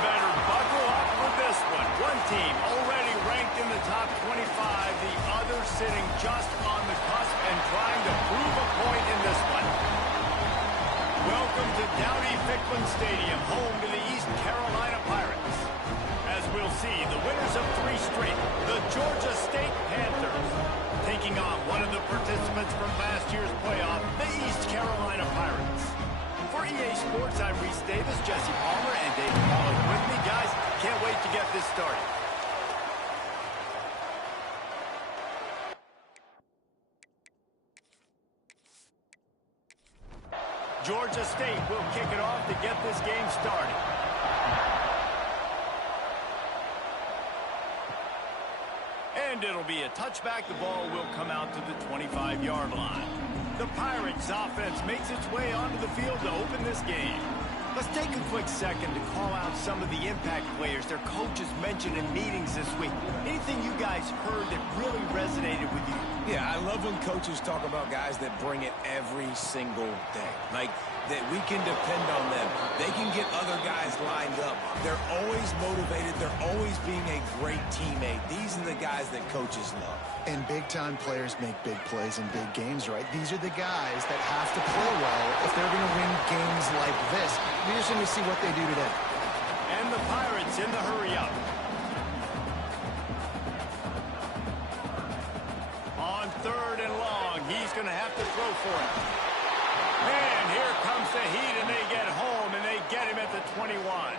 better buckle up for this one. One team already ranked in the top 25, the other sitting just on the cusp and trying to prove a point in this one. Welcome to Dowdy-Ficklin Stadium, home to the East Carolina Pirates. As we'll see, the winners of 3 straight, the Georgia State Panthers, taking on one of the participants from last year's playoff, the East Carolina Pirates. For EA Sports, I'm Reese Davis, Jesse Palmer, and David Pollack with me. Guys, can't wait to get this started. Georgia State will kick it off to get this game started. And it'll be a touchback. The ball will come out to the 25-yard line. The Pirates offense makes its way onto the field to open this game. Let's take a quick second to call out some of the impact players their coaches mentioned in meetings this week. Anything you guys heard that really resonated with you? Yeah, I love when coaches talk about guys that bring it every single day. Like, that we can depend on them. They can get other guys lined up. They're always motivated. They're always being a great teammate. These are the guys that coaches love. And big-time players make big plays in big games, right? These are the guys that have to play well if they're going to win games like this. We're just going to see what they do today. And the Pirates in the hurry-up. On 3rd and long, he's going to have to throw for it. And here comes the heat, and they get home, and they get him at the 21.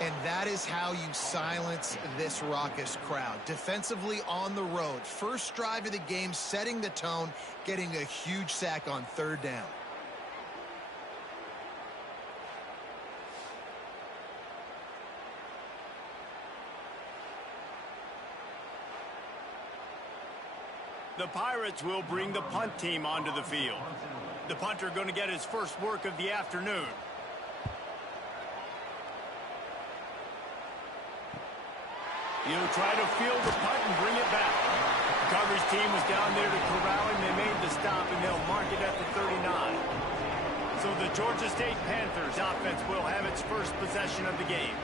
And that is how you silence this raucous crowd. Defensively on the road. First drive of the game, setting the tone, getting a huge sack on 3rd down. The Pirates will bring the punt team onto the field. The punter going to get his first work of the afternoon. He'll try to field the punt and bring it back. The coverage team was down there to corral him. They made the stop, and they'll mark it at the 39. So the Georgia State Panthers offense will have its first possession of the game.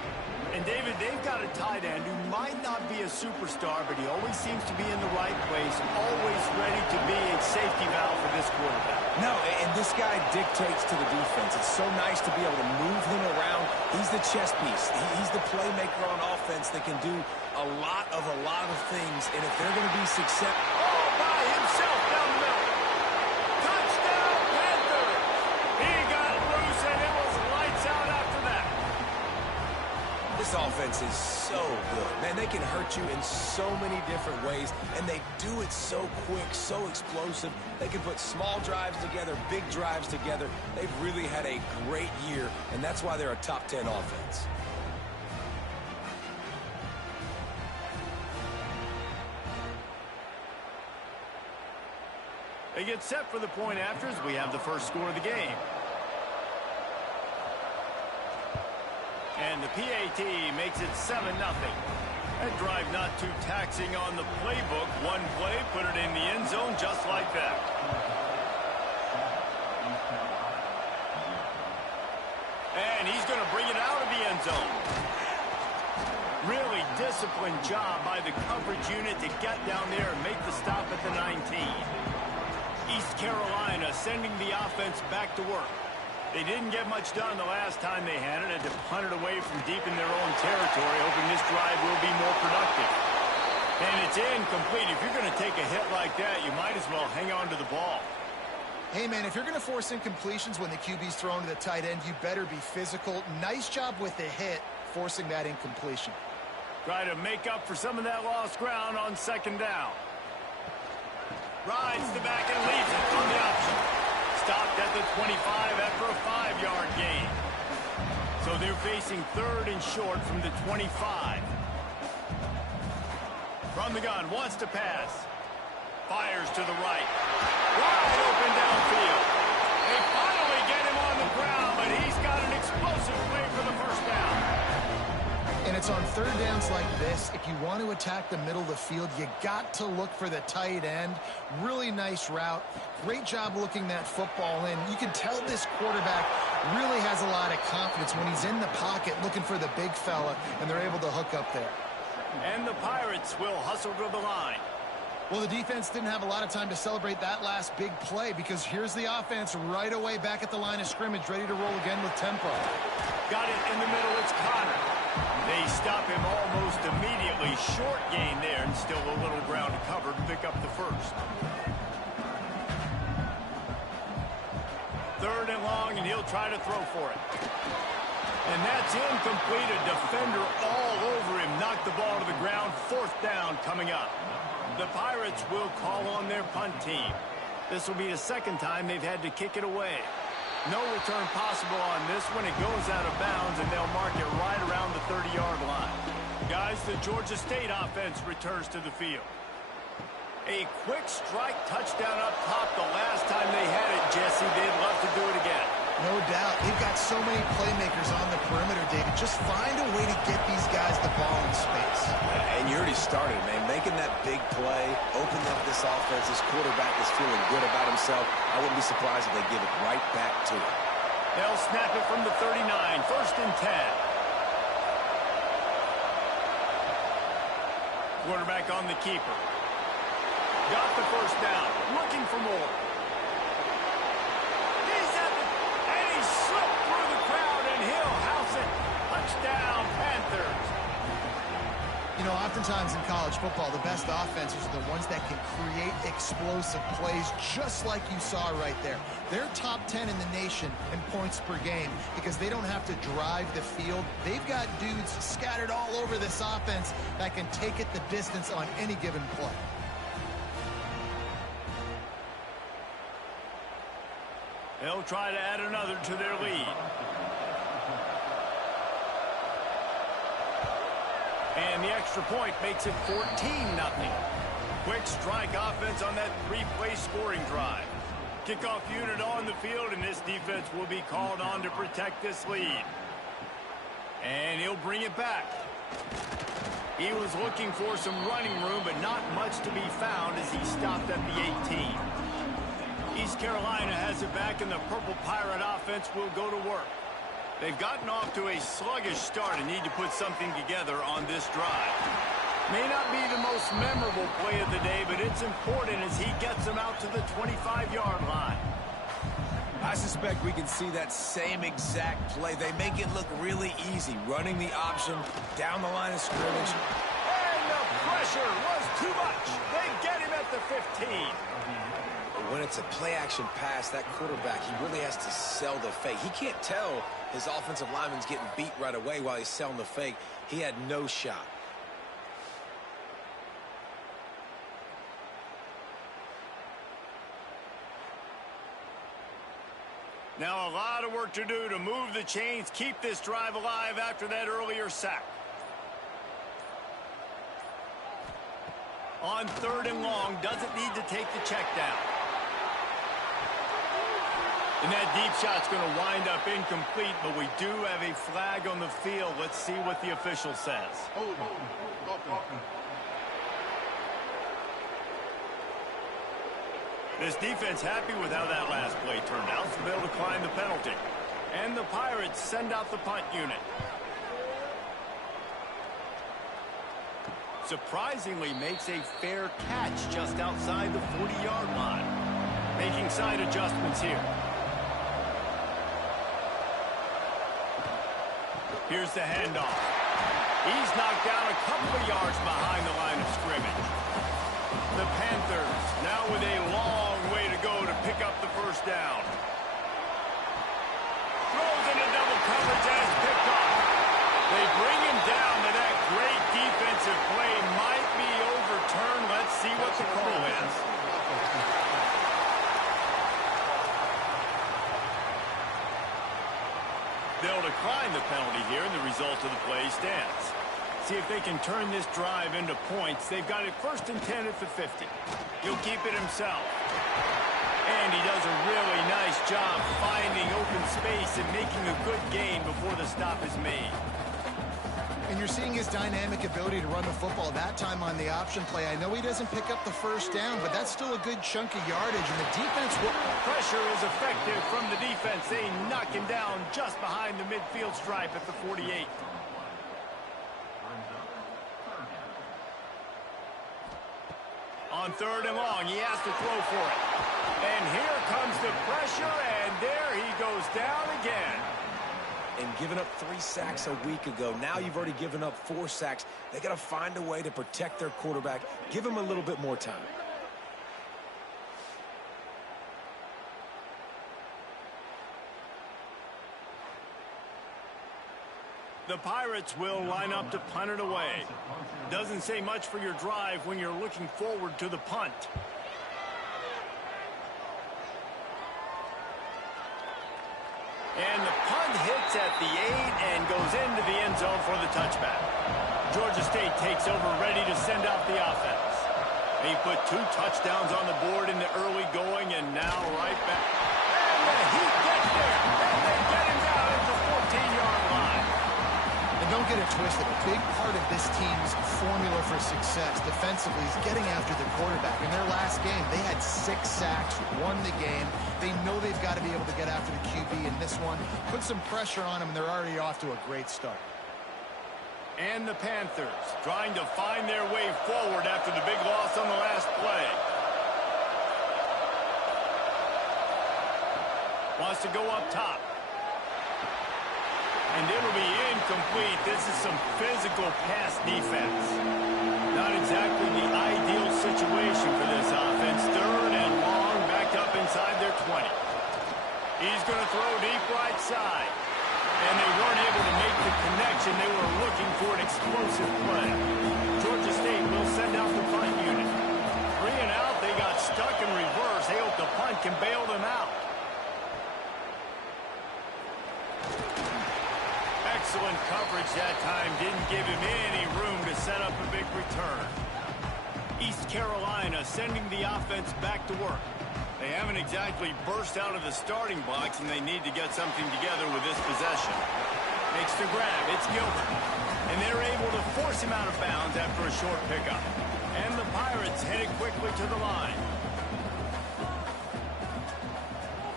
And, David, they've got a tight end who might not be a superstar, but he always seems to be in the right place, always ready to be a safety valve for this quarterback. No, and this guy dictates to the defense. It's so nice to be able to move him around. He's the chess piece. He's the playmaker on offense that can do a lot of things. And if they're going to be successful... All by himself down the middle. Touchdown, Panthers! He got loose, and it was lights out after that. This offense is so good. Man, they can hurt you in so many different ways, and they do it so quick, so explosive. They can put small drives together, big drives together. They've really had a great year, and that's why they're a top 10 offense. They get set for the point afters. We have the first score of the game. And the PAT makes it 7-0. That drive not too taxing on the playbook. One play, put it in the end zone just like that. And he's going to bring it out of the end zone. Really disciplined job by the coverage unit to get down there and make the stop at the 19. East Carolina sending the offense back to work. They didn't get much done the last time they had it. Had to punt it away from deep in their own territory, hoping this drive will be more productive. And it's incomplete. If you're going to take a hit like that, you might as well hang on to the ball. Hey, man, if you're going to force incompletions when the QB's thrown to the tight end, you better be physical. Nice job with the hit, forcing that incompletion. Try to make up for some of that lost ground on 2nd down. Rides the back and leaves it on the option. Stopped at the 25 after a 5-yard gain. So they're facing 3rd and short from the 25. From the gun, wants to pass. Fires to the right. Wide open downfield. They finally get him on the ground, but he's got an explosive play for the first down. And it's on third downs like this, if you want to attack the middle of the field, you got to look for the tight end. Really nice route. Great job looking that football in. You can tell this quarterback really has a lot of confidence when he's in the pocket looking for the big fella, and they're able to hook up there. And the Pirates will hustle to the line. Well, the defense didn't have a lot of time to celebrate that last big play because here's the offense right away back at the line of scrimmage, ready to roll again with tempo. Got it in the middle. It's Connor. They stop him almost immediately. Short gain there and still a little ground to cover to pick up the first. Third and long, and he'll try to throw for it. And that's incomplete. A defender all over him. Knocked the ball to the ground. Fourth down coming up. The Pirates will call on their punt team. This will be the second time they've had to kick it away. No return possible on this one. It goes out of bounds, and they'll mark it right around the 30-yard line. Guys, the Georgia State offense returns to the field. A quick strike touchdown up top the last time they had it, Jesse. They'd love to do it again. No doubt. They've got so many playmakers on the perimeter, David. Just find a way to get these guys the ball in space. And you already started, man. Making that big play, opening up this offense. This quarterback is feeling good about himself. I wouldn't be surprised if they give it right back to him. They'll snap it from the 39. First and 10. Quarterback on the keeper. Got the first down. Looking for more. He's at the... And he slipped through the crowd, and he'll house it. Touchdown, Panthers. You know, oftentimes in college football, the best offenses are the ones that can create explosive plays, just like you saw right there. They're top 10 in the nation in points per game because they don't have to drive the field. They've got dudes scattered all over this offense that can take it the distance on any given play. They'll try to add another to their lead. And the extra point makes it 14-0. Quick strike offense on that three-play scoring drive. Kickoff unit on the field, and this defense will be called on to protect this lead. And he'll bring it back. He was looking for some running room, but not much to be found as he stopped at the 18. East Carolina has it back, and the Purple Pirate offense will go to work. They've gotten off to a sluggish start and need to put something together on this drive. May not be the most memorable play of the day, but it's important as he gets them out to the 25-yard line. I suspect we can see that same exact play. They make it look really easy, running the option down the line of scrimmage. And the pressure was too much. They get him at the 15. When it's a play-action pass, that quarterback, he really has to sell the fake. He can't tell his offensive lineman's getting beat right away while he's selling the fake. He had no shot. Now a lot of work to do to move the chains, keep this drive alive after that earlier sack. On third and long, doesn't need to take the check down. And that deep shot's going to wind up incomplete, but we do have a flag on the field. Let's see what the official says. This defense happy with how that last play turned out, so they'll decline the penalty. And the Pirates send out the punt unit. Surprisingly makes a fair catch just outside the 40-yard line. Making side adjustments here. Here's the handoff. He's knocked down a couple of yards behind the line of scrimmage. The Panthers now with a long way to go to pick up the first down. Throws into double coverage and it's picked off. They bring him down, but that great defensive play might be overturned. Let's see what the call is. They'll decline the penalty here, and the result of the play stands. See if they can turn this drive into points. They've got it first and 10 at the 50. He'll keep it himself. And he does a really nice job finding open space and making a good gain before the stop is made. And you're seeing his dynamic ability to run the football. That time on the option play, I know he doesn't pick up the first down, but that's still a good chunk of yardage, and the defense will... Pressure is effective from the defense. They knock him down just behind the midfield stripe at the 48. On 3rd and long, he has to throw for it. And here comes the pressure, and there he goes down again. And giving up 3 sacks a week ago, now you've already given up 4 sacks. They got to find a way to protect their quarterback. Give him a little bit more time. The Pirates will line up to punt it away. Doesn't say much for your drive when you're looking forward to the punt. And the punt hits at the 8 and goes into the end zone for the touchback. Georgia State takes over, ready to send out the offense. They put 2 touchdowns on the board in the early going, and now right back. And he gets there, and they get him down at the 14-yard line. And don't get it twisted. A big part of this team's formula for success defensively is getting after the quarterback. In their last game, they had 6 sacks, won the game. They know they've got to be able to get after the QB in this one. Put some pressure on them, and they're already off to a great start. And the Panthers trying to find their way forward after the big loss on the last play. Wants to go up top. And it'll be incomplete. This is some physical pass defense. Not exactly the ideal situation for this offense. 3rd and long, backed up inside their 20. He's going to throw deep right side. And they weren't able to make the connection. They were looking for an explosive play. Georgia State will send out the punt unit. 3 and out, they got stuck in reverse. They hope the punt can bail them out. Excellent coverage that time. Didn't give him any room to set up a big return. East Carolina sending the offense back to work. They haven't exactly burst out of the starting blocks, and they need to get something together with this possession. Makes the grab. It's Gilbert. And they're able to force him out of bounds after a short pickup. And the Pirates headed quickly to the line.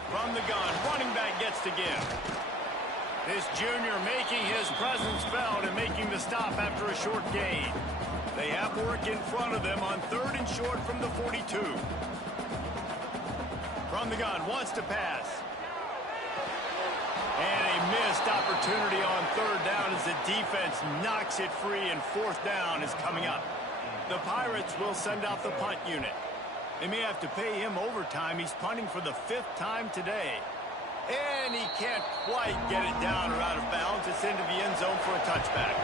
From the gun, running back gets to give. This junior making his presence felt and making the stop after a short gain. They have work in front of them on 3rd and short from the 42. From the gun, wants to pass. And a missed opportunity on 3rd down as the defense knocks it free, and 4th down is coming up. The Pirates will send out the punt unit. They may have to pay him overtime. He's punting for the 5th time today. And he can't quite get it down or out of bounds. It's into the end zone for a touchback.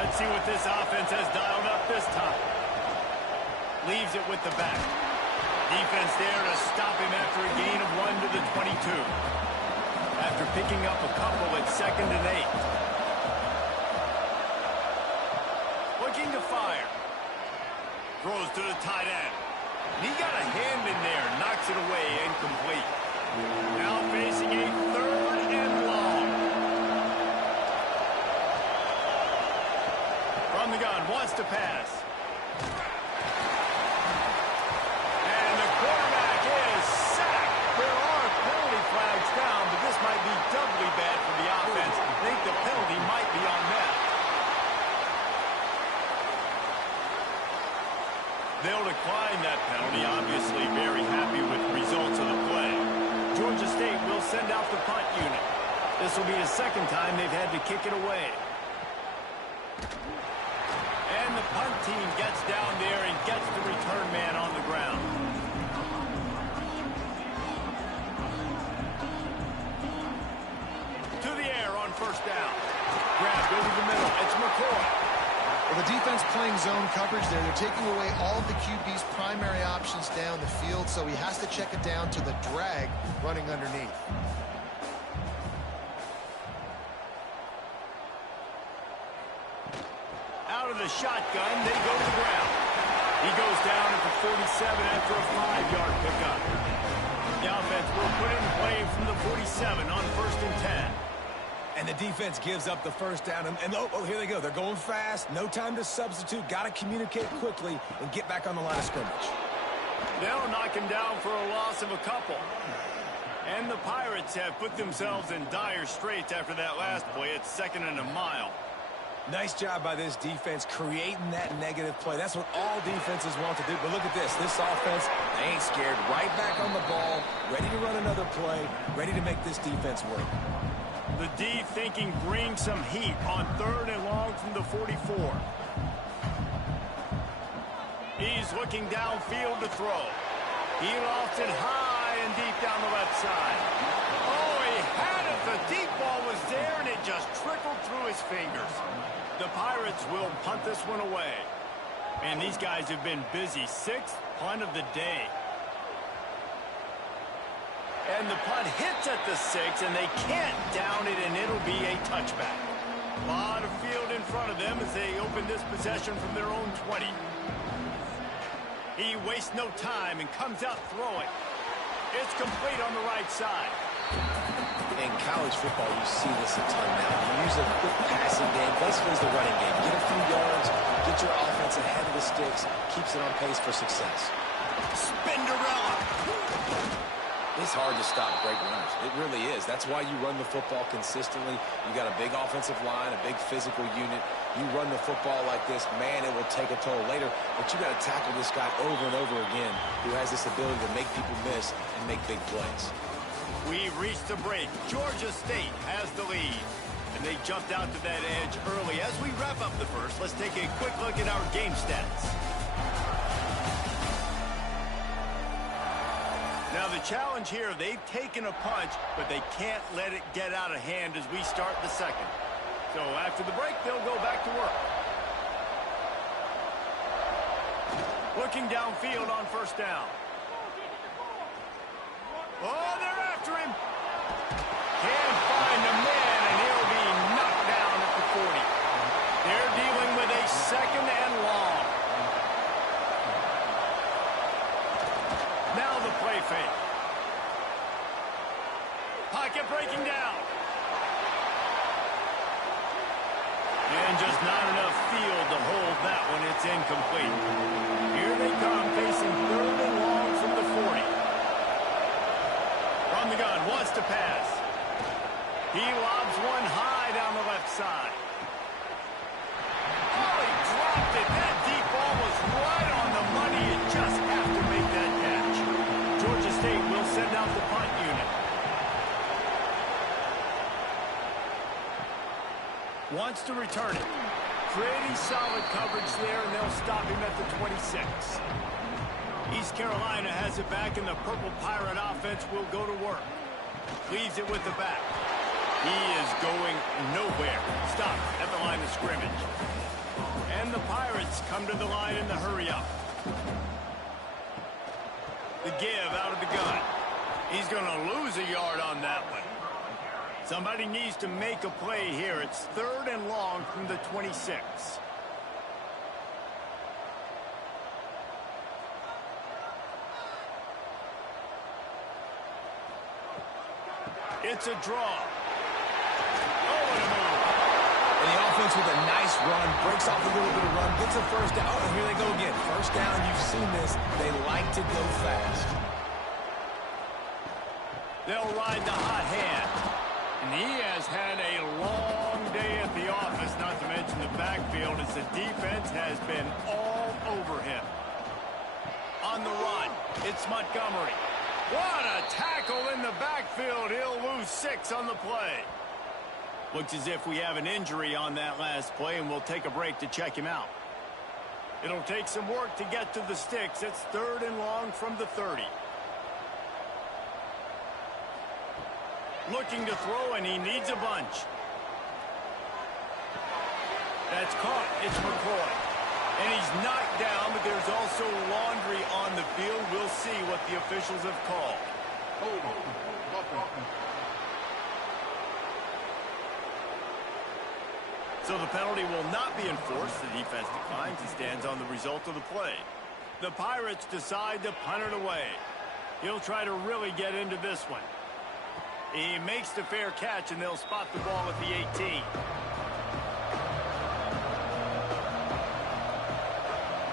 Let's see what this offense has dialed up this time. Leaves it with the back. Defense there to stop him after a gain of 1 to the 22. After picking up a couple at 2nd and 8. Looking to fire. Throws to the tight end. He got a hand in there. Knocks it away. Incomplete. Now facing a 3rd and long. From the gun. Wants to pass. Down, but this might be doubly bad for the offense. I think the penalty might be on them. They'll decline that penalty, obviously very happy with the results of the play. Georgia State will send out the punt unit. This will be the 2nd time they've had to kick it away. And the punt team gets down there and gets the return man on the ground. First down. Grabbed over the middle. It's McCoy. Well, the defense playing zone coverage there. They're taking away all of the QB's primary options down the field, so he has to check it down to the drag running underneath. Out of the shotgun, they go to the ground. He goes down at the 47 after a 5-yard pickup. The offense will put in play from the 47 on 1st and 10. And the defense gives up the first down. And oh, here they go. They're going fast. No time to substitute. Got to communicate quickly and get back on the line of scrimmage. They'll knock him down for a loss of a couple. And the Pirates have put themselves in dire straits after that last play. It's 2nd and a mile. Nice job by this defense creating that negative play. That's what all defenses want to do. But look at this. This offense, they ain't scared. Right back on the ball, ready to run another play, ready to make this defense work. The D thinking bring some heat on 3rd and long from the 44. He's looking downfield to throw. He lofts it high and deep down the left side. Oh, he had it. The deep ball was there, and it just trickled through his fingers. The Pirates will punt this one away. And these guys have been busy. 6th punt of the day. And the punt hits at the 6, and they can't down it, and it'll be a touchback. A lot of field in front of them as they open this possession from their own 20. He wastes no time and comes out throwing. It's complete on the right side. In college football, you see this a ton now. You use a quick passing game. Basically, it's the running game. Get a few yards, get your offense ahead of the sticks, keeps it on pace for success. Spinderella. It's hard to stop great runners. It really is. That's why you run the football consistently. You got a big offensive line, a big physical unit. You run the football like this, man, it will take a toll later. But you got to tackle this guy over and over again who has this ability to make people miss and make big plays. We've reached the break. Georgia State has the lead. And they jumped out to that edge early. As we wrap up the first, let's take a quick look at our game stats. Now the challenge here, they've taken a punch, but they can't let it get out of hand as we start the second. So after the break, they'll go back to work. Looking downfield on 1st down. Oh, they're after him. Can't find a man, and he'll be knocked down at the 40. They're dealing with a 2nd and long. Now the play fake. Pocket breaking down. And just not enough field to hold that one. It's incomplete. Here they come, facing 3rd and long from the 40. From the gun, wants to pass. He lobs one high down the left side. Oh, he dropped it. That deep ball was right on the money. You just have to make that catch. Georgia State will send out the punt unit. Wants to return it. Pretty solid coverage there, and they'll stop him at the 26. East Carolina has it back, and the Purple Pirate offense will go to work. Leaves it with the back. He is going nowhere. Stop at the line of scrimmage. And the Pirates come to the line in the hurry-up. The give out of the gun. He's going to lose a yard on that one. Somebody needs to make a play here. It's 3rd and long from the 26. It's a draw. Oh, what a move. And the offense with a nice run, breaks off a little bit of run, gets a 1st down. Oh, and here they go again. 1st down, you've seen this. They like to go fast. They'll ride the hot hand. And he has had a long day at the office, not to mention the backfield, as the defense has been all over him. On the run, it's Montgomery. What a tackle in the backfield. He'll lose 6 on the play. Looks as if we have an injury on that last play, and we'll take a break to check him out. It'll take some work to get to the sticks. It's 3rd and long from the 30. Looking to throw, and he needs a bunch. That's caught. It's McCoy. And he's knocked down, but there's also laundry on the field. We'll see what the officials have called. So the penalty will not be enforced. The defense declines and stands on the result of the play. The Pirates decide to punt it away. He'll try to really get into this one. He makes the fair catch, and they'll spot the ball at the 18.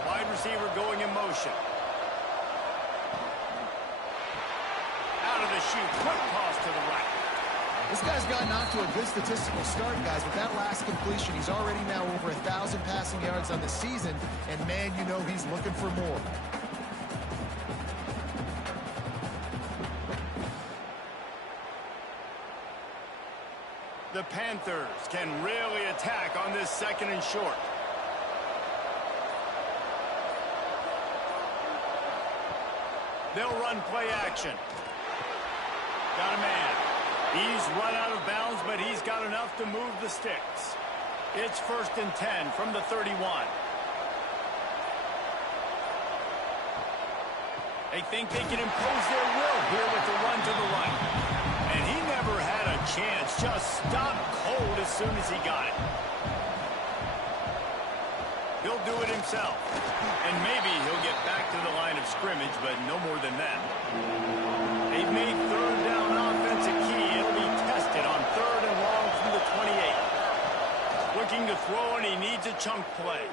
Wide receiver going in motion. Out of the chute, quick toss to the right. This guy's gotten off to a good statistical start, guys. With that last completion, he's already now over 1,000 passing yards on the season, and man, you know he's looking for more. The Panthers can really attack on this 2nd and short. They'll run play action. Got a man. He's run out of bounds, but he's got enough to move the sticks. It's 1st and 10 from the 31. They think they can impose their will here with the run to the right. And he never had a chance. Just stopped cold as soon as he got it. He'll do it himself. And maybe he'll get back to the line of scrimmage, but no more than that. They've made 3rd down offense a key. It'll be tested on 3rd and long from the 28. Looking to throw, and he needs a chunk play.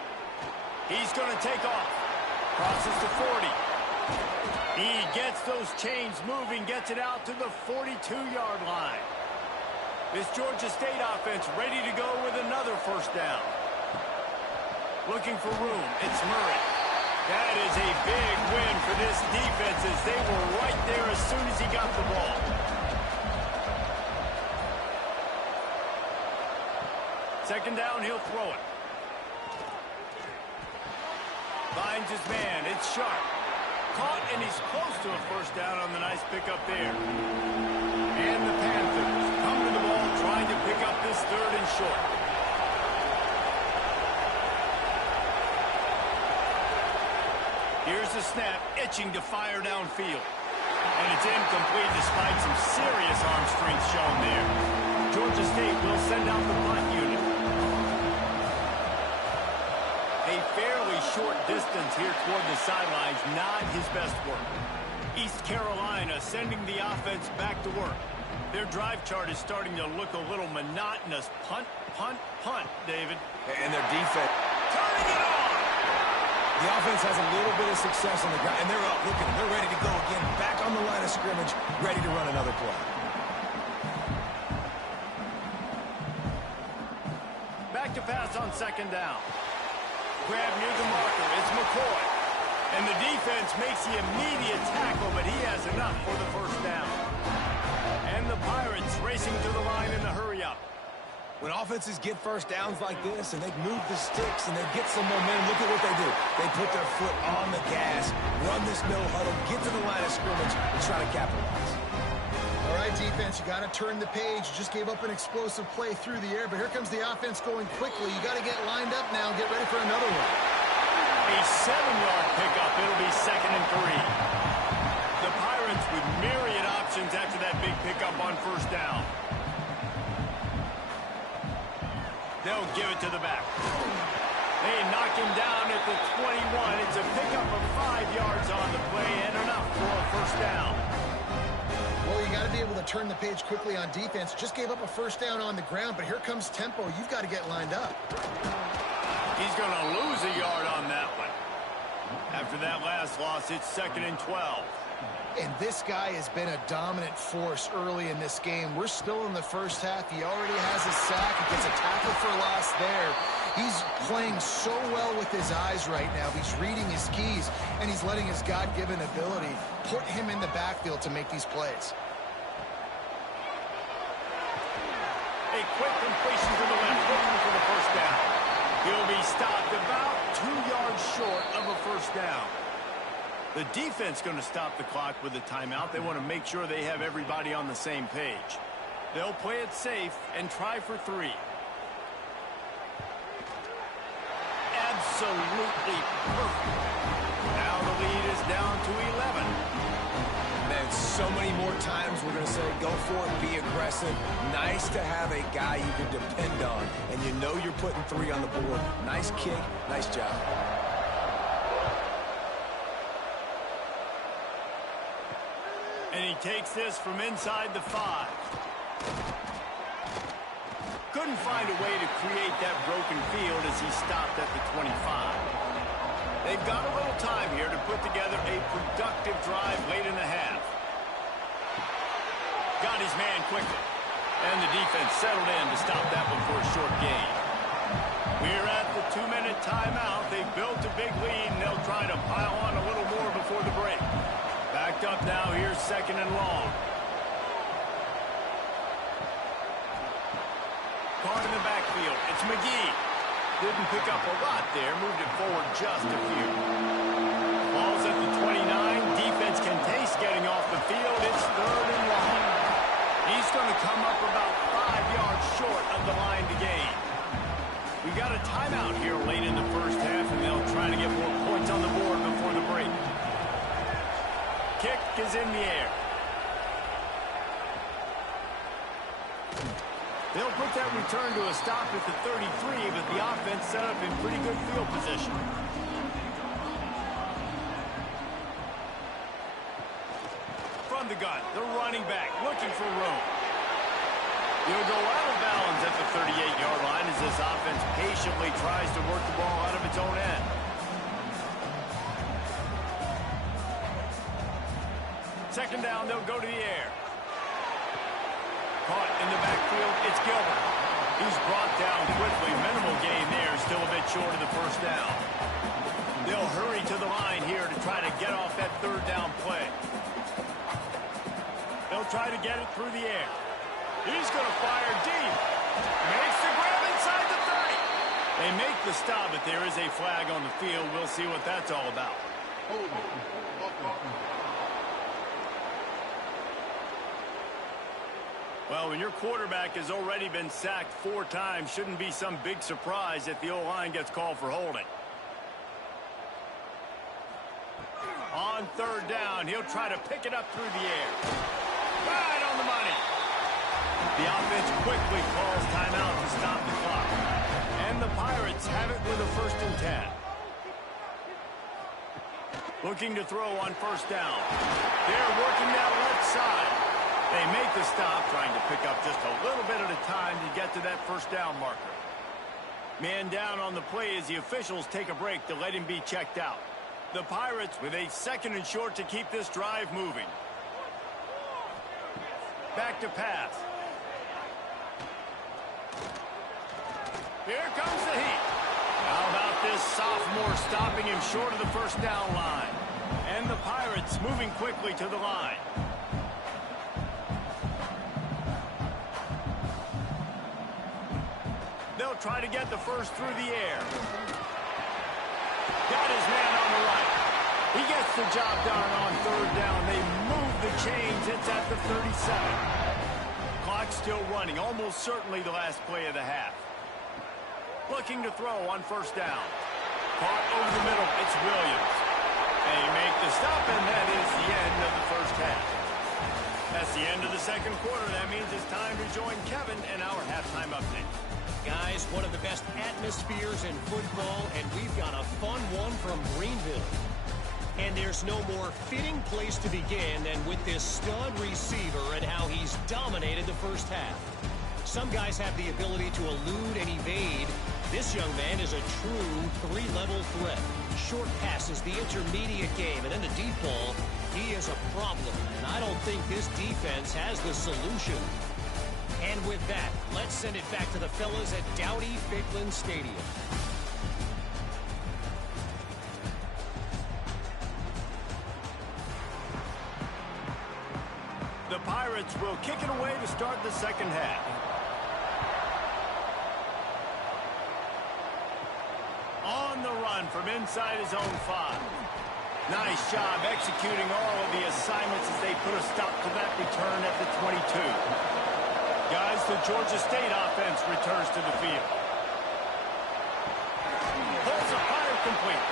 He's going to take off. Crosses to 40. He gets those chains moving, gets it out to the 42-yard line. This Georgia State offense ready to go with another 1st down. Looking for room. It's Murray. That is a big win for this defense as they were right there as soon as he got the ball. Second down, he'll throw it. Finds his man. It's Sharp. Caught, and he's close to a 1st down on the nice pickup there. And the Panthers come to the ball trying to pick up this 3rd and short. Here's the snap, itching to fire downfield. And it's incomplete despite some serious arm strength shown there. Georgia State will send out the punt unit. A fairly short distance here toward the sidelines, not his best work. East Carolina sending the offense back to work. Their drive chart is starting to look a little monotonous. Punt, punt, punt, David. And their defense Turning it on! The offense has a little bit of success on the ground, and they're up. Look at them. They're ready to go again. Back on the line of scrimmage, ready to run another play. Back to pass on 2nd down. Grab near the marker. It's McCoy. And the defense makes the immediate tackle, but he has enough for the 1st down. And the Pirates racing to the line in the hurry-up. When offenses get 1st downs like this and they move the sticks and they get some momentum, look at what they do. They put their foot on the gas, run this no huddle, get to the line of scrimmage, and try to capitalize. All right, defense, you got to turn the page. You just gave up an explosive play through the air, but here comes the offense going quickly. You got to get lined up now and get ready for another one. A 7-yard pickup. It'll be 2nd and 3. The Pirates with myriad options after that big pickup on 1st down. They'll give it to the back. They knock him down at the 21. It's a pickup of 5 yards on the play and enough for a 1st down. Well, you got to be able to turn the page quickly on defense. Just gave up a 1st down on the ground, but here comes tempo. You've got to get lined up. He's going to lose a yard on that one. After that last loss, it's 2nd and 12. And this guy has been a dominant force early in this game. We're still in the 1st half. He already has a sack. He gets a tackle for loss there. He's playing so well with his eyes right now. He's reading his keys, and he's letting his God-given ability put him in the backfield to make these plays. A quick completion to the left, looking for the 1st down. He'll be stopped about 2 yards short of a 1st down. The defense going to stop the clock with a timeout. They want to make sure they have everybody on the same page. They'll play it safe and try for 3. Absolutely perfect. Now the lead is down to 11. Man, so many more times we're going to say, go for it, be aggressive. Nice to have a guy you can depend on, and you know you're putting 3 on the board. Nice kick, nice job. And he takes this from inside the 5. couldn't find a way to create that broken field as he stopped at the 25. They've got a little time here to put together a productive drive late in the half. Got his man quickly. And the defense settled in to stop that one for a short gain. We're at the 2-minute timeout. They've built a big lead, and they'll try to pile on a little more before the break. Backed up now. Here's 2nd and long. Caught in the backfield. It's McGee. Didn't pick up a lot there. Moved it forward just a few. Ball's at the 29. Defense can taste getting off the field. It's 3rd and long. He's going to come up about 5 yards short of the line to gain. We've got a timeout here late in the first half, and they'll try to get more points on the board before the break. Kick is in the air. They'll put that return to a stop at the 33, but the offense set up in pretty good field position. From the gun, the running back looking for room. He'll go out of bounds at the 38-yard line as this offense patiently tries to work the ball out of its own end. Second down, they'll go to the air. Caught in the backfield, it's Gilbert. He's brought down quickly. Minimal gain there, still a bit short of the first down. They'll hurry to the line here to try to get off that 3rd down play. They'll try to get it through the air. He's going to fire deep. Makes the grab inside the 30. They make the stop, but there is a flag on the field. We'll see what that's all about. Well, when your quarterback has already been sacked 4 times, shouldn't be some big surprise if the O-line gets called for holding. On 3rd down, he'll try to pick it up through the air. Right on the money. The offense quickly calls timeout to stop the clock. And the Pirates have it with a 1st and 10. Looking to throw on 1st down. They're working that left side. They make the stop, trying to pick up just a little bit at a time to get to that 1st down marker. Man down on the play as the officials take a break to let him be checked out. The Pirates with a 2nd and short to keep this drive moving. Back to pass. Here comes the heat. How about this sophomore stopping him short of the 1st down line? And the Pirates moving quickly to the line. They'll try to get the first through the air. Got his man on the right. He gets the job done on 3rd down. They move the chains. It's at the 37. Clock still running. Almost certainly the last play of the half. Looking to throw on 1st down. Caught over the middle. It's Williams. They make the stop, and that is the end of the first half. That's the end of the 2nd quarter. That means it's time to join Kevin in our halftime update. Guys, one of the best atmospheres in football, and we've got a fun one from Greenville. And there's no more fitting place to begin than with this stud receiver and how he's dominated the first half. Some guys have the ability to elude and evade. This young man is a true 3-level threat. Short passes, the intermediate game, and then the deep ball. He is a problem, and I don't think this defense has the solution. And with that, let's send it back to the fellas at Dowdy-Ficklin Stadium. The Pirates will kick it away to start the 2nd half. On the run from inside his own 5. Nice job executing all of the assignments as they put a stop to that return at the 22. Guys, the Georgia State offense returns to the field. Pulls a fire complete.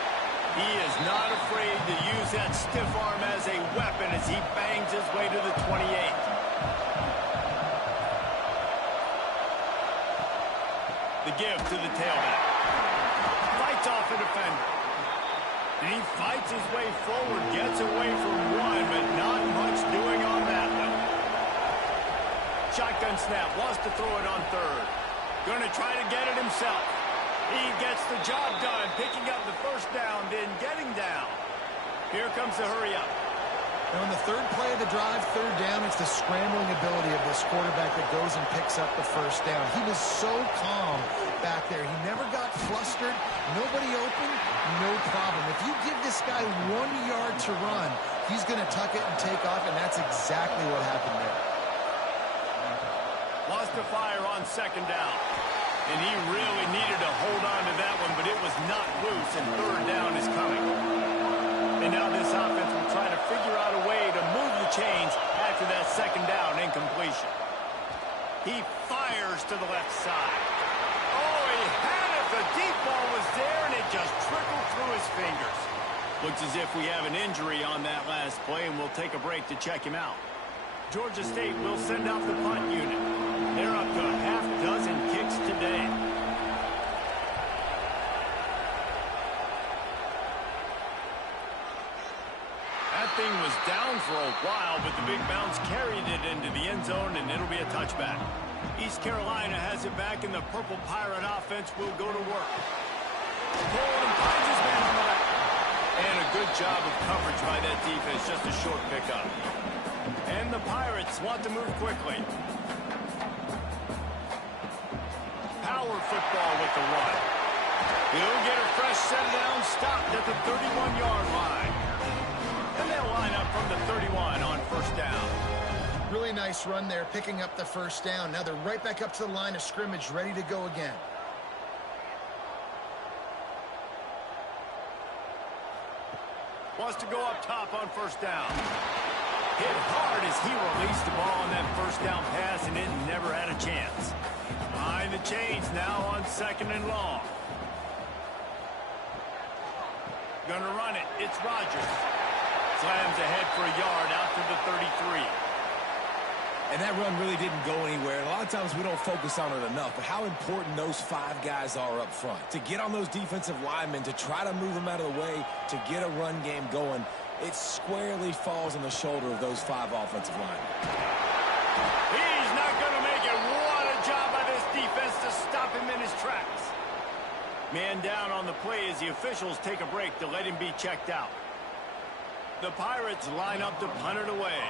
He is not afraid to use that stiff arm as a weapon as he bangs his way to the 28. The give to the tailback. Fights off a defender. And he fights his way forward, gets away from one, but not much doing on that one. Shotgun snap, wants to throw it on 3rd. Going to try to get it himself. He gets the job done, picking up the first down, then getting down. Here comes the hurry-up. Now, in the third play of the drive, third down, it's the scrambling ability of this quarterback that goes and picks up the first down. He was so calm back there. He never got flustered. Nobody open, no problem. If you give this guy 1 yard to run, he's going to tuck it and take off, and that's exactly what happened there. Lost the fire on second down. And he really needed to hold on to that one, but it was not loose, and third down is coming. And now this offense will try to figure out a way to move the chains after that second down incompletion. He fires to the left side. Oh, he had it. The deep ball was there, and it just trickled through his fingers. Looks as if we have an injury on that last play, and we'll take a break to check him out. Georgia State will send out the punt unit. They're up to a half dozen kicks today. That thing was down for a while, but the big bounce carried it into the end zone, and it'll be a touchback. East Carolina has it back, and the Purple Pirate offense will go to work. Pulled and finds his man on the left. And a good job of coverage by that defense, just a short pickup. And the Pirates want to move quickly. Power football with the run. He'll get a fresh set down, stopped at the 31-yard line. And they'll line up from the 31 on first down. Really nice run there, picking up the first down. Now they're right back up to the line of scrimmage, ready to go again. Wants to go up top on first down. Hit hard as he released the ball on that first down pass, and it never had a chance. Behind the chains now on second and long. Gonna run it. It's Rodgers. Slams ahead for a yard out to the 33. And that run really didn't go anywhere. A lot of times we don't focus on it enough, but how important those 5 guys are up front. To get on those defensive linemen, to try to move them out of the way, to get a run game going, it squarely falls on the shoulder of those 5 offensive linemen. He's not going to make it. What a job by this defense to stop him in his tracks. Man down on the play as the officials take a break to let him be checked out. The Pirates line up to punt it away.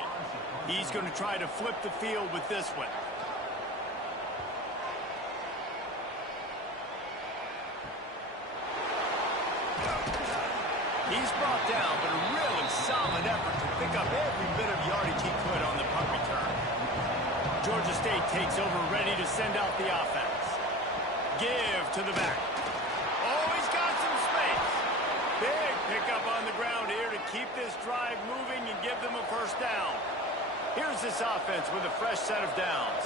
He's going to try to flip the field with this one. He's brought down, but a really solid effort to pick up every bit of yardage he could on the punt return. Georgia State takes over, ready to send out the offense. Give to the back. Oh, he's got some space. Big pickup on the ground here to keep this drive moving and give them a first down. Here's this offense with a fresh set of downs.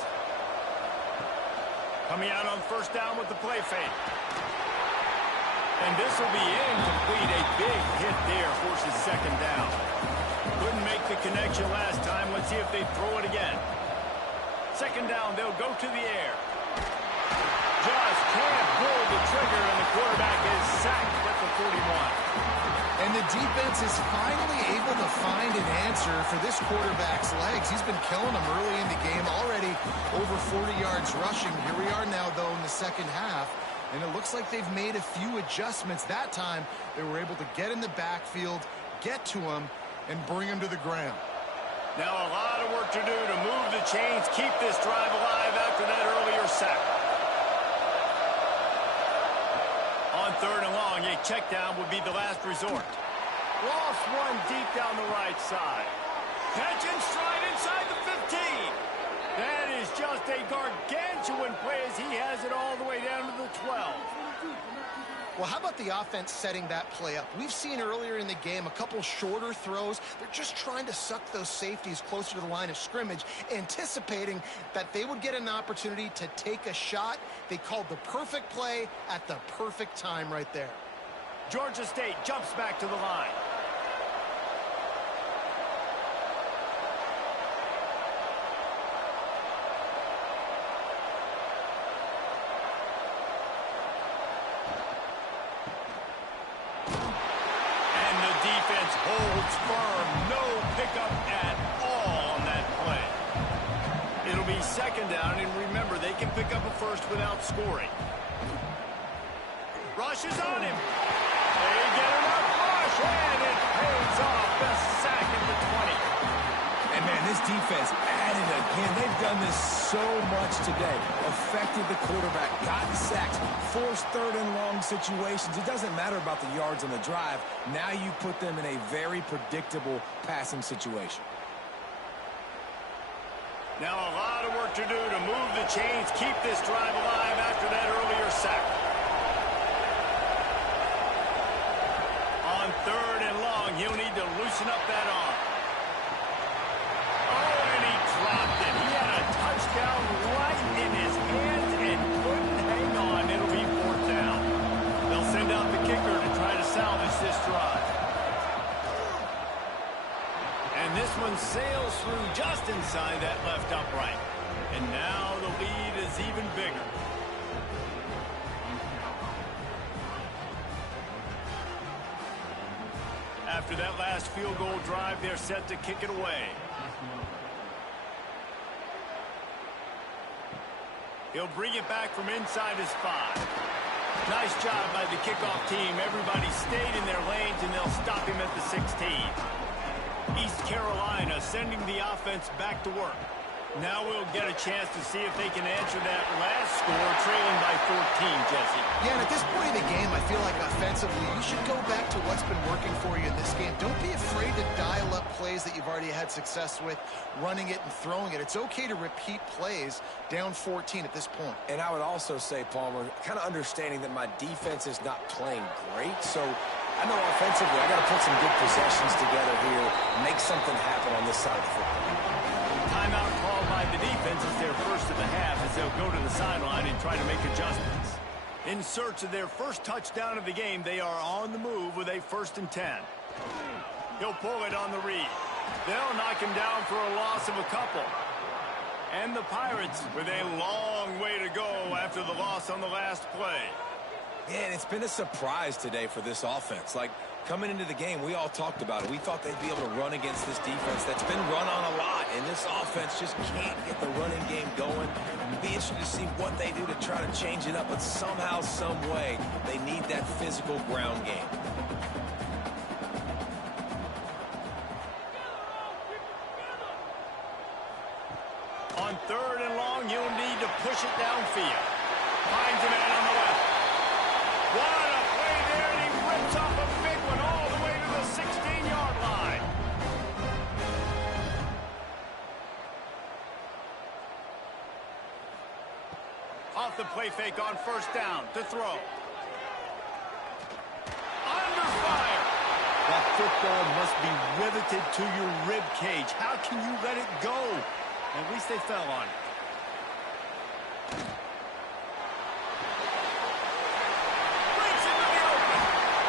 Coming out on first down with the play fake. And this will be incomplete. A big hit there forces second down. Couldn't make the connection last time. Let's see if they throw it again. Second down, they'll go to the air. Just can't pull the trigger, and the quarterback is sacked at the 41. And the defense is finally able to find an answer for this quarterback's legs. He's been killing them early in the game, already over 40 yards rushing. Here we are now, though, in the second half. And it looks like they've made a few adjustments. That time, they were able to get in the backfield, get to him, and bring him to the ground. Now a lot of work to do to move the chains, keep this drive alive after that earlier sack. On third and long, a check down would be the last resort. Lost one deep down the right side. Catch and stride inside the 15. That is just a gargantuan play as he has it all the way down to the 12. Well, how about the offense setting that play up? We've seen earlier in the game a couple shorter throws. They're just trying to suck those safeties closer to the line of scrimmage, anticipating that they would get an opportunity to take a shot. They called the perfect play at the perfect time right there. Georgia State jumps back to the line. Holds firm, no pickup at all on that play. It'll be second down, and remember, they can pick up a first without scoring. Rush is on him. They get enough rush, and it pays off. The sack at the 20. And, man, this defense added again. They've done this so much today. Affected the quarterback, gotten sacks, forced third and long situations. It doesn't matter about the yards on the drive. Now you put them in a very predictable passing situation. Now a lot of work to do to move the chains, keep this drive alive after that earlier sack. On third and long, he'll need to loosen up that arm. Oh, and he dropped it. He had a touchdown right in his hands and couldn't hang on. It'll be fourth down. They'll send out the kicker to try to salvage this drive. And this one sails through just inside that left upright. And now the lead is even bigger. After that last field goal drive, they're set to kick it away. He'll bring it back from inside his 5. Nice job by the kickoff team. Everybody stayed in their lanes, and they'll stop him at the 16. East Carolina sending the offense back to work. Now we'll get a chance to see if they can answer that last score, trailing by 14, Jesse. Yeah, and at this point in the game, I feel like offensively, you should go back to what's been working for you in this game. Don't be afraid to dial up plays that you've already had success with, running it and throwing it. It's okay to repeat plays down 14 at this point. And I would also say, Palmer, kind of understanding that my defense is not playing great, so I know offensively I got to put some good possessions together here, make something happen on this side of the football. Timeout called by the defense is their first of the half as they'll go to the sideline and try to make adjustments. In search of their first touchdown of the game, they are on the move with a 1st and 10. He'll pull it on the read. They'll knock him down for a loss of a couple. And the Pirates with a long way to go after the loss on the last play. Yeah, and it's been a surprise today for this offense. Like, coming into the game, we all talked about it. We thought they'd be able to run against this defense that's been run on a lot, and this offense just can't get the running game going. It'd be interesting to see what they do to try to change it up, but somehow, some way, they need that physical ground game. On third and long, you'll need to push it downfield. Finds a man on the left. What a play there, and he rips off a big one all the way to the 16-yard line. Off the play fake on first down to throw. Under fire. That football must be riveted to your rib cage. How can you let it go? At least they fell on it.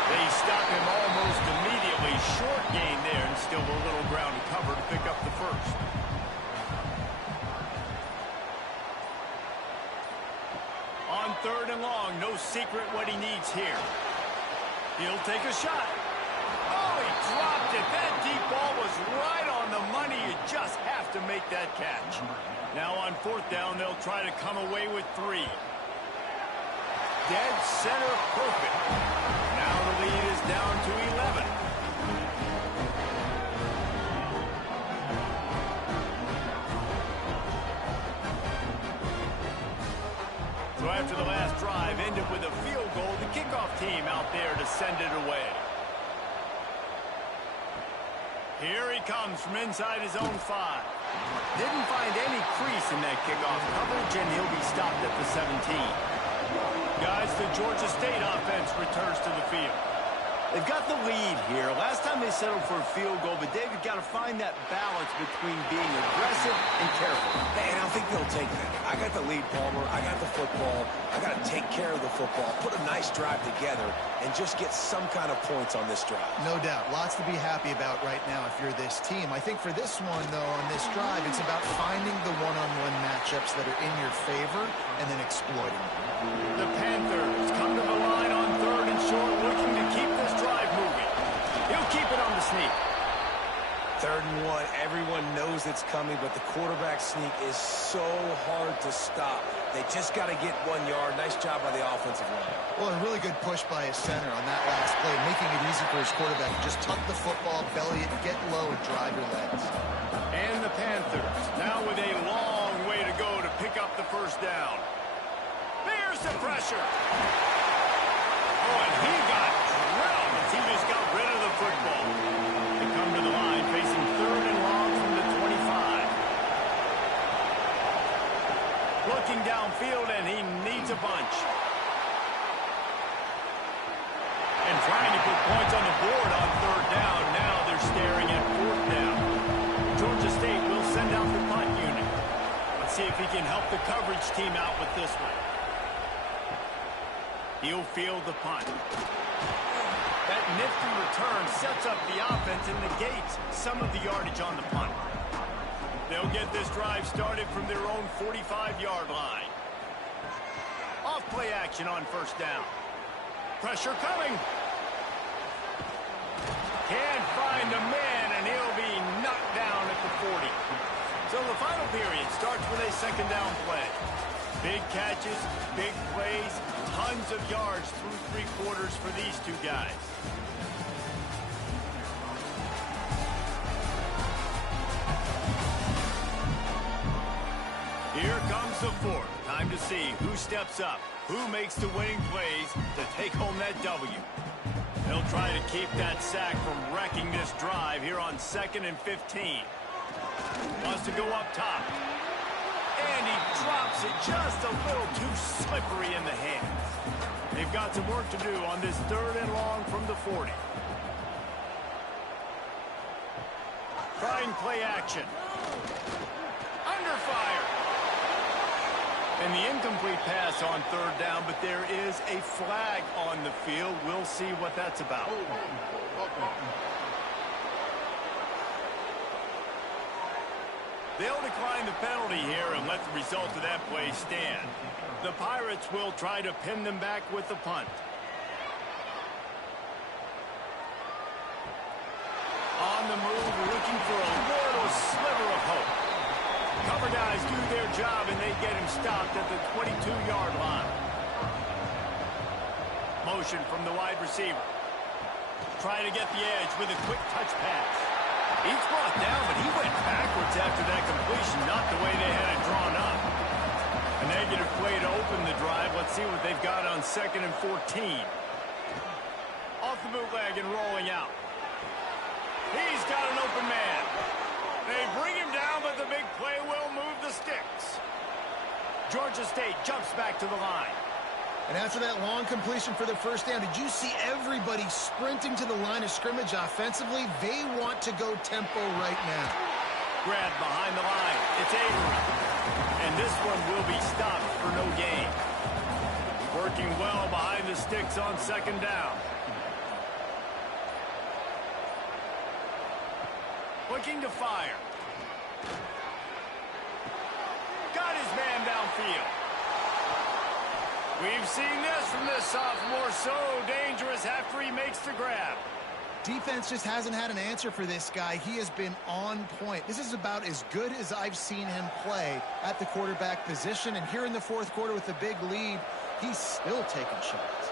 They stop him almost immediately. Short gain there, and still a little ground to cover to pick up the first. On third and long, no secret what he needs here. He'll take a shot. Oh, he dropped it. That deep ball was right on the money. You just have to make that catch. Now on fourth down, they'll try to come away with 3. Dead center perfect. Now the lead is down to 11. So after the last drive ended with a field goal, the kickoff team out there to send it away. Here he comes from inside his own 5. Didn't find any crease in that kickoff coverage, and he'll be stopped at the 17. Guys, the Georgia State offense returns to the field. They've got the lead here. Last time they settled for a field goal, but they've got to find that balance between being aggressive and careful. And I think they'll take that. I got the lead, Palmer. I got the football. I got to take care of the football, put a nice drive together, and just get some kind of points on this drive. No doubt. Lots to be happy about right now if you're this team. I think for this one, though, on this drive, it's about finding the one-on-one matchups that are in your favor and then exploiting them. The Panthers come to the line on third and short, looking to keep this drive moving. He'll keep it on the sneak. 3rd and 1, everyone knows it's coming, but the quarterback sneak is so hard to stop. They just got to get 1 yard. Nice job by the offensive line. Well, a really good push by his center on that last play, making it easy for his quarterback to just tuck the football, belly it, get low, and drive your legs. And the Panthers, now with a long way to go to pick up the first down. There's the pressure. Oh, and he got drilled as he just got rid of the football. They come to the line facing 3rd and long from the 25. Looking downfield, and he needs a bunch. And trying to put points on the board on 3rd down. Now they're staring at 4th down. Georgia State will send out the punt unit. Let's see if he can help the coverage team out with this one. He'll field the punt. That nifty return sets up the offense and negates some of the yardage on the punt. They'll get this drive started from their own 45-yard line. Off play action on 1st down. Pressure coming. Can't find the man, and he'll be knocked down at the 40. So the final period starts with a 2nd down play. Big catches, big plays, tons of yards through 3 quarters for these two guys. Here comes the 4th. Time to see who steps up, who makes the winning plays to take home that W. They'll try to keep that sack from wrecking this drive here on 2nd and 15. Wants to go up top. And he drops it just a little too slippery in the hands. They've got some work to do on this 3rd and long from the 40. Trying play action. Under fire. And the incomplete pass on 3rd down, but there is a flag on the field. We'll see what that's about. They'll decline the penalty here and let the result of that play stand. The Pirates will try to pin them back with the punt. On the move, looking for a little sliver of hope. Cover guys do their job, and they get him stopped at the 22-yard line. Motion from the wide receiver. Trying to get the edge with a quick touch pass. He's brought down, but he went backwards after that completion, not the way they had it drawn up. A negative play to open the drive. Let's see what they've got on 2nd and 14. Off the bootleg and rolling out. He's got an open man. They bring him down, but the big play will move the sticks. Georgia State jumps back to the line. And after that long completion for the 1st down, did you see everybody sprinting to the line of scrimmage offensively? They want to go tempo right now. Grabbed behind the line. It's Avery. And this one will be stopped for no gain. Working well behind the sticks on 2nd down. Looking to fire. Got his man downfield. We've seen this from this sophomore, so dangerous after he makes the grab. Defense just hasn't had an answer for this guy. He has been on point. This is about as good as I've seen him play at the quarterback position. And here in the 4th quarter with the big lead, he's still taking shots.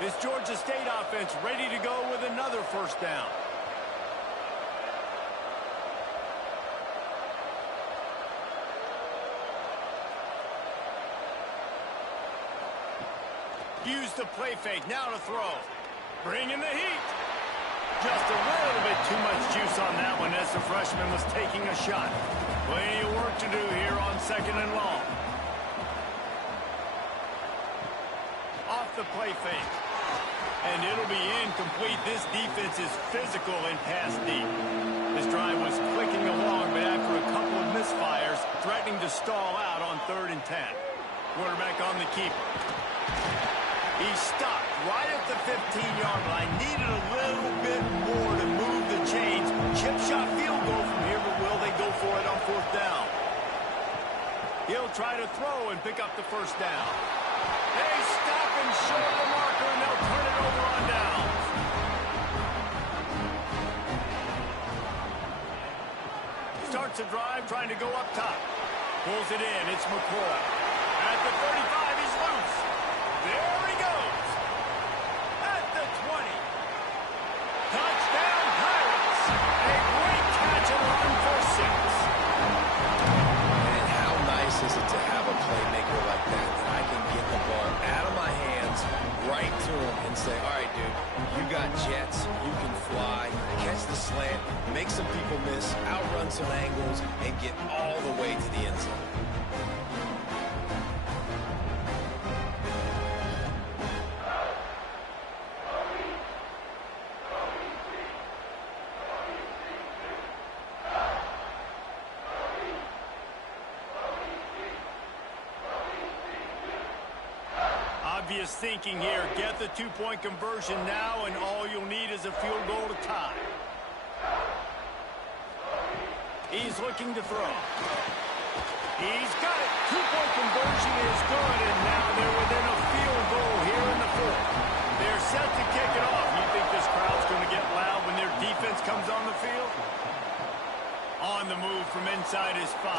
This Georgia State offense ready to go with another 1st down. Use the play fake, now to throw. Bring in the heat. Just a little bit too much juice on that one as the freshman was taking a shot. Plenty of work to do here on 2nd and long. Off the play fake. And it'll be incomplete. This defense is physical in pass deep. This drive was clicking along, but after a couple of misfires, threatening to stall out on 3rd and 10. Quarterback on the keeper. He stopped right at the 15-yard line. Needed a little bit more to move the chains. Chip shot field goal from here, but will they go for it on 4th down? He'll try to throw and pick up the 1st down. They stop him short of the marker, and they'll turn it over on downs. starts a drive trying to go up top. Pulls it in. It's McCoy. At the 35, he's loose. There he goes. At the 20. Touchdown, Pirates. A great catch and run for 6. And how nice is it to have a playmaker like that I can get the ball out of my hands right to him and say, all right, dude, you got jets, you can fly, catch the slant, make some people miss, outrun some angles, and get all the way to the end zone. Obvious thinking here. Get the two-point conversion now, and all you'll need is a field goal to tie. He's looking to throw. He's got it. Two-point conversion is good, and now they're within a field goal here in the fourth. They're set to kick it off. You think this crowd's going to get loud when their defense comes on the field? On the move from inside his 5.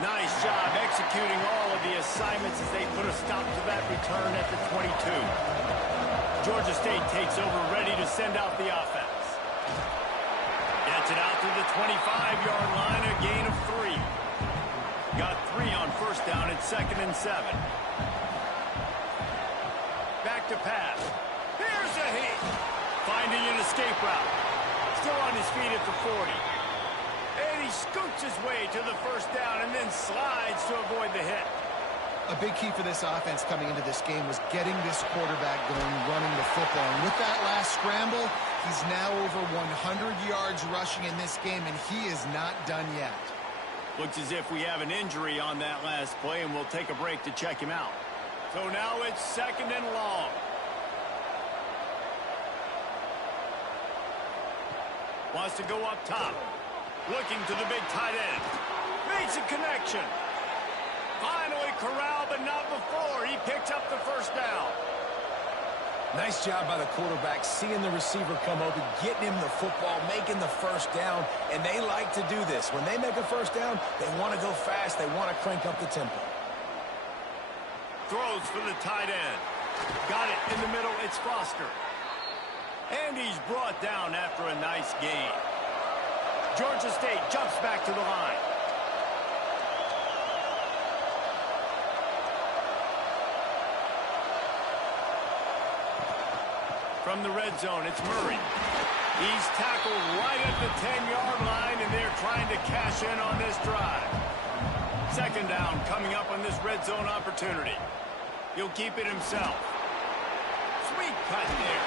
Nice job executing all of the assignments as they put a stop to that return at the 22. Georgia State takes over, ready to send out the offense. Gets it out to the 25-yard line, a gain of 3. Got 3 on first down at 2nd and 7. Back to pass. Here's a hit. Finding an escape route. Still on his feet at the 40. And he scoots his way to the first down and then slides to avoid the hit. A big key for this offense coming into this game was getting this quarterback going, running the football. And with that last scramble, he's now over 100 yards rushing in this game, and he is not done yet. Looks as if we have an injury on that last play, and we'll take a break to check him out. So now it's 2nd and long. Wants to go up top. Looking to the big tight end. Makes a connection. Finally corralled, but not before. He picks up the first down. Nice job by the quarterback, seeing the receiver come open, getting him the football, making the first down, and they like to do this. When they make a first down, they want to go fast. They want to crank up the tempo. Throws for the tight end. Got it in the middle. It's Foster. And he's brought down after a nice gain. Georgia State jumps back to the line. From the red zone, it's Murray. He's tackled right at the 10-yard line, and they're trying to cash in on this drive. 2nd down coming up on this red zone opportunity. He'll keep it himself. Sweet cut there.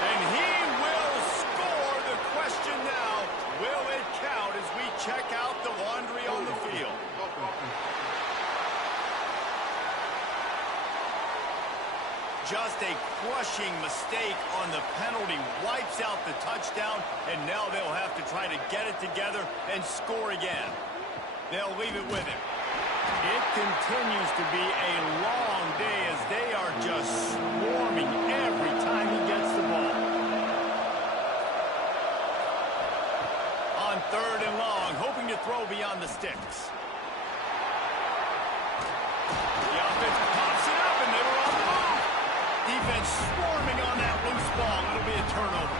And he will score. The question now, will it count as we check out the laundry on the field? Just a crushing mistake on the penalty wipes out the touchdown, and now they'll have to try to get it together and score again. They'll leave it with him. It continues to be a long day as they are just swarming every time he gets the ball. On 3rd and long, hoping to throw beyond the sticks. The offense pops it up, and they were on the move. Defense swarming on that loose ball. It'll be a turnover.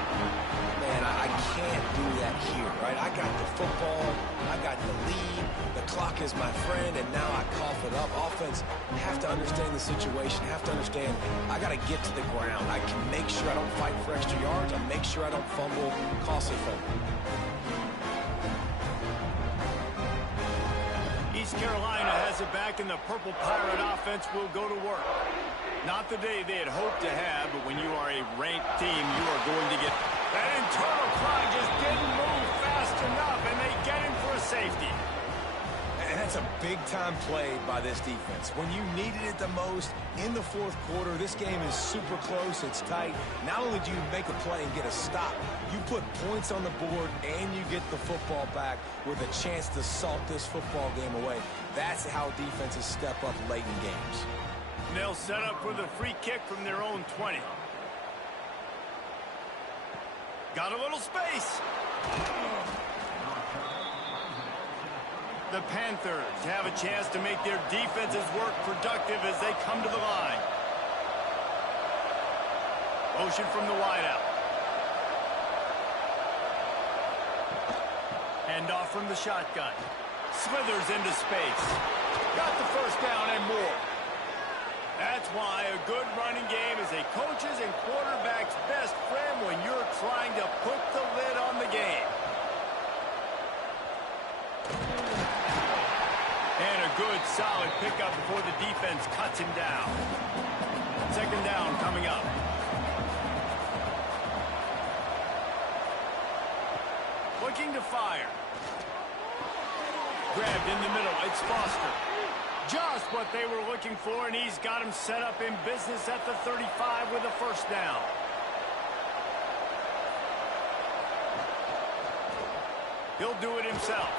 Man, I can't do that here, right? I got the football. I got the lead. The clock is my friend, and now I cough it up. Offense, have to understand the situation. Have to understand I got to get to the ground. I can make sure I don't fight for extra yards. I make sure I don't fumble, costly fumble. East Carolina has it back, and the Purple Pirate offense will go to work. Not the day they had hoped to have, but when you are a ranked team, you are going to get... That internal clock just didn't move fast enough, and they get him for a safety. And that's a big-time play by this defense. When you needed it the most in the 4th quarter, this game is super close, it's tight. Not only do you make a play and get a stop, you put points on the board and you get the football back with a chance to salt this football game away. That's how defenses step up late in games. And they'll set up with a free kick from their own 20. Got a little space. The Panthers have a chance to make their defense's work productive as they come to the line. Motion from the wideout. Hand off from the shotgun. Slithers into space. Got the first down and more. That's why a good running game is a coach's and quarterback's best friend when you're trying to put the lid on the game. And a good, solid pickup before the defense cuts him down. Second down coming up. Looking to fire. Grabbed in the middle. It's Foster. Just what they were looking for, and he's got him set up in business at the 35 with a first down. He'll do it himself.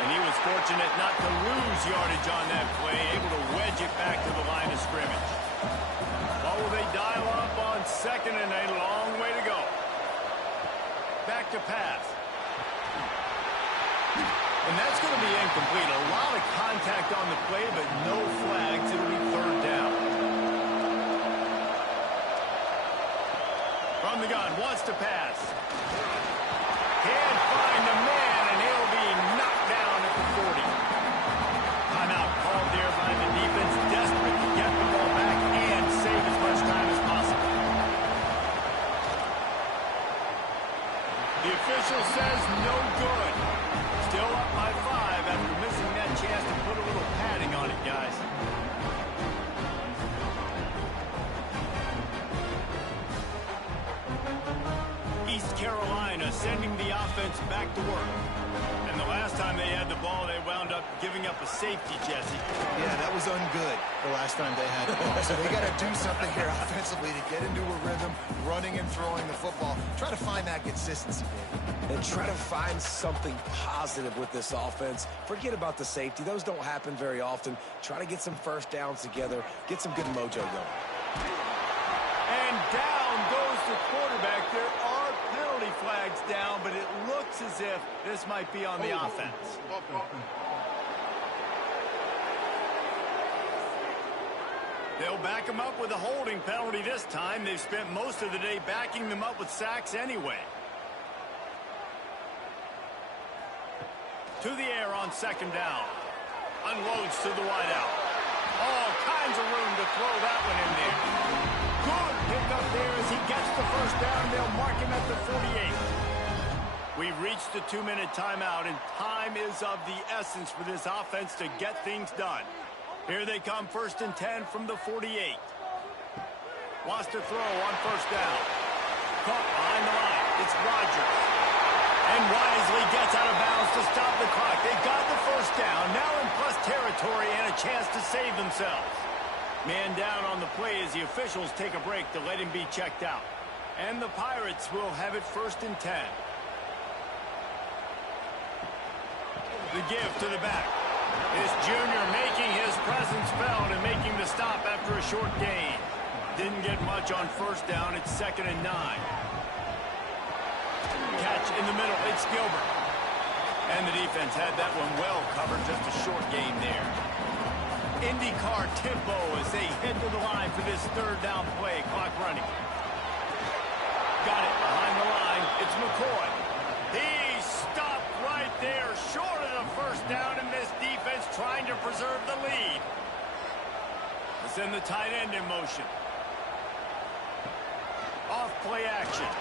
And he was fortunate not to lose yardage on that play, able to wedge it back to the line of scrimmage. Oh, they dial up on second and a long way to go. Back to pass. And that's going to be incomplete. A lot of contact on the play, but no flags. It'll be third down. From the gun, wants to pass. Can't find the man, and he'll be knocked down at the 40. Timeout called there by the defense, desperate to get the ball back and save as much time as possible. The official says no good. Still up by 5 after missing that chance to put a little padding on it, guys. East Carolina sending the offense back to work. And the last time they had the ball, they wound up giving up a safety, Jesse. Yeah, that was ungood the last time they had the ball. So they got to do something here offensively to get into a rhythm, running and throwing the football. Try to find that consistency, David. And try to find something positive with this offense. Forget about the safety. Those don't happen very often. Try to get some first downs together. Get some good mojo going. And down goes the quarterback. There are penalty flags down, but it looks as if this might be on the offense. They'll back him up with a holding penalty this time. They've spent most of the day backing them up with sacks anyway. To the air on second down. Unloads to the wideout. All kinds of room to throw that one in there. Good pickup there as he gets the first down. They'll mark him at the 48. We've reached the 2-minute timeout, and time is of the essence for this offense to get things done. Here they come, 1st and 10 from the 48. Wants to throw on first down. Caught behind the line. It's Rodgers. And wisely gets out of bounds to stop the clock. They got the first down, now in plus territory and a chance to save themselves. Man down on the play as the officials take a break to let him be checked out. And the Pirates will have it 1st and 10. The give to the back. This junior making his presence felt and making the stop after a short gain. Didn't get much on first down. It's 2nd and 9. Catch in the middle. It's Gilbert. And the defense had that one well covered. Just a short gain there. IndyCar tempo as they head to the line for this third down play. Clock running. Got it behind the line. It's McCoy. He stopped right there, short of the first down, and this defense trying to preserve the lead. Let's send the tight end in motion. Off play action.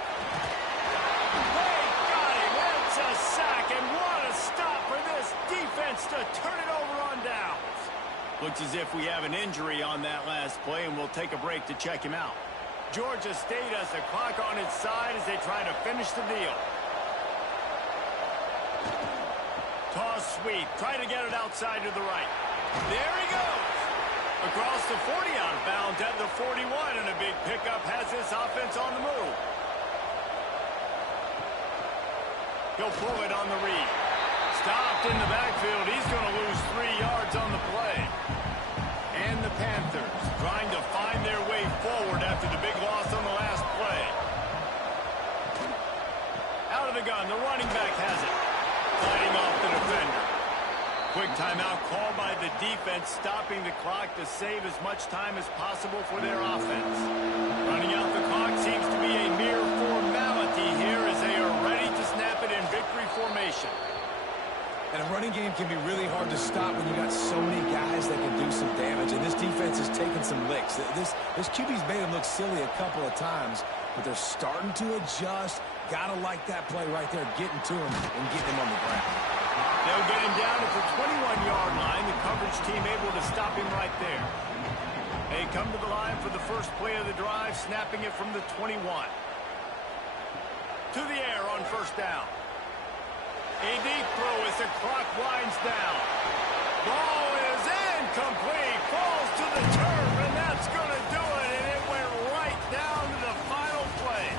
They got him. It's a sack, and what a stop for this defense to turn it over on downs. Looks as if we have an injury on that last play, and we'll take a break to check him out. Georgia State has the clock on its side as they try to finish the deal. Toss sweep. Try to get it outside to the right. There he goes. Across the 40 out of bounds at the 41, and a big pickup has this offense on the move. He'll pull it on the read. Stopped in the backfield. He's going to lose 3 yards on the play. And the Panthers trying to find their way forward after the big loss on the last play. Out of the gun. The running back has it. Fighting off the defender. Quick timeout call by the defense, stopping the clock to save as much time as possible for their offense. Running out the clock seems to be a mere formality here as they are ready to snap it in victory formation. And a running game can be really hard to stop when you got so many guys that can do some damage. And this defense is taking some licks. This QB's made them look silly a couple of times, but they're starting to adjust. Gotta like that play right there, getting to him and getting him on the ground. They'll get him down at the 21-yard line. The coverage team able to stop him right there. They come to the line for the first play of the drive, snapping it from the 21. To the air on first down. A deep throw as the clock winds down. Ball is incomplete. Falls to the turf, and that's going to do it. And it went right down to the final play.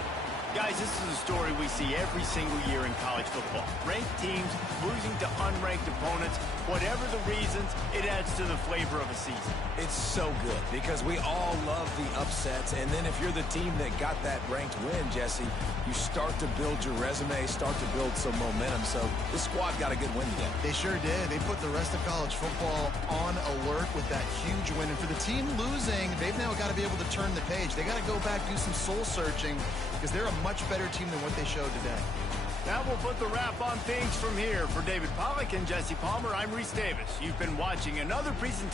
Guys, this is a story we see every single year in college football. Ranked teams losing to unranked opponents. Whatever the reasons, it adds to the flavor of a season. It's so good because we all love the upsets. And then if you're the team that got that ranked win, Jesse, you start to build your resume, start to build some momentum. So this squad got a good win today. They sure did. They put the rest of college football on alert with that huge win. And for the team losing, they've now got to be able to turn the page. They got to go back, do some soul searching, because they're a much better team than what they showed today. That will put the wrap on things from here. For David Pollack and Jesse Palmer, I'm Reese Davis. You've been watching another presentation